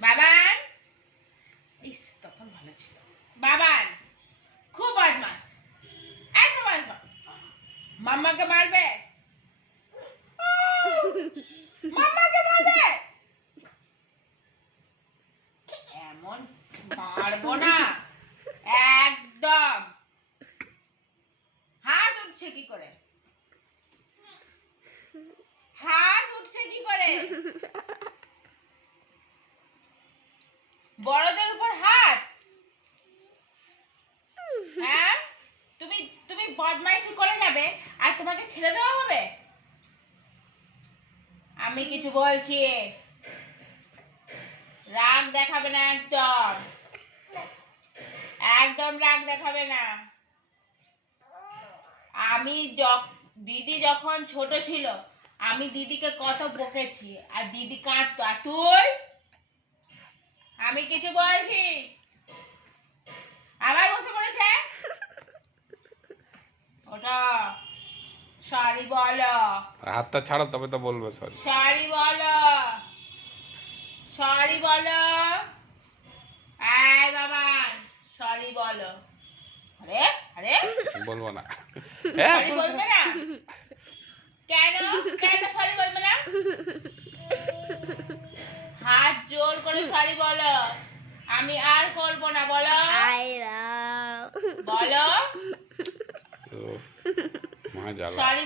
বাবান, ইস তখন ভালো ছিল। বাবান খুব বদমাস, এত বদমাস। মাম্মাকে মারবে, মাম্মাকে মারবে। এমন মারবো না একদম। হাত উঠছে কি করে, হাত উঠছে কি করে? বড়দের উপর হাত? হ্যাঁ, তুমি তুমি বদমাইশি করে যাবে আর তোমাকে ছেড়ে দেওয়া হবে? আমি কিছু বলছি, রাগ দেখাবে না একদম, একদম রাগ দেখাবে না। আমি দিদি যখন ছোট ছিল আমি দিদিকে কত বকেছি আর দিদি কাঁদতো, আর তুই? আমি কিছু বলছি, আবার বসে পড়েছে। ওটা সরি বলো, হাতটা ছাড়ো তবে তো বলবো সরি। সরি বলো, সরি বলো। আয় বাবা, সরি বলো। আরে আরে, বলবো না। সরি বলবে না কেন? কেন সরি বলবে না? হাত জোর করে সরি বলো, আমি আর করব না। বলো বলো, মা জ্বালা। সরি।